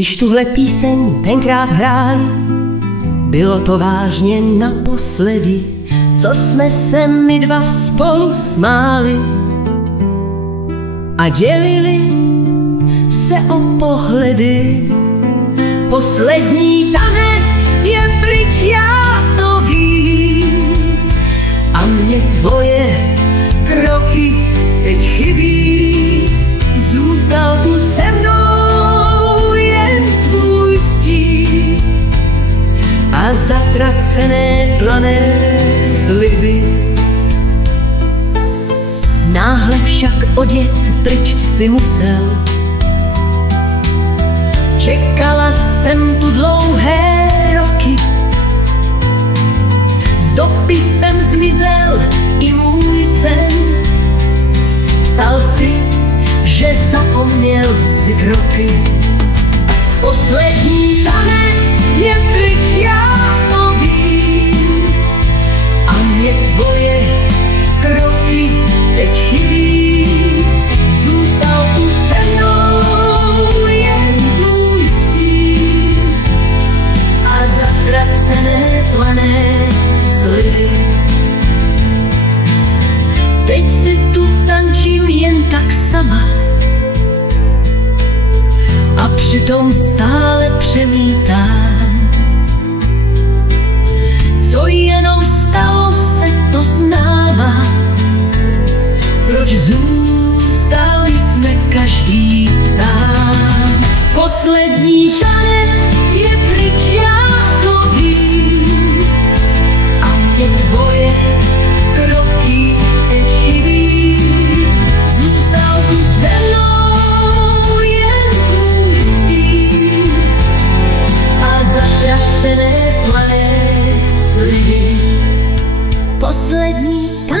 Když tuhle píseň tenkrát hráli, bylo to vážně naposledy, co jsme se my dva spolu smáli a dělili se o pohledy. Poslední tanec je pryč, já to vím, a mě tvoje kroky teď chybí. Zůstal tu se mnou jen tvůj stín a zatracené plané sliby. Náhle však odjet pryč si musel. Čekala jsem tu dlouhé roky, s dopisem zmizel i můj sen. Psal si, že zapomněl si kroky. Poslední tanec je pryč, já to vím, a mě tvoje kroky teď chybí. Zůstal tu se mnou jen tvůj stín a zatracené plané sliby. Teď si tu tančím jen tak sama a přitom stále přemítám, co jenom stalo se to známa. Proč zůstali jsme každý sám? Poslední tanec je pryč, já to vím, a mě tvoje kroky teď chybí. Zůstal tu se mnou jen tvůj stín a zatracené plané sliby. Poslední tanec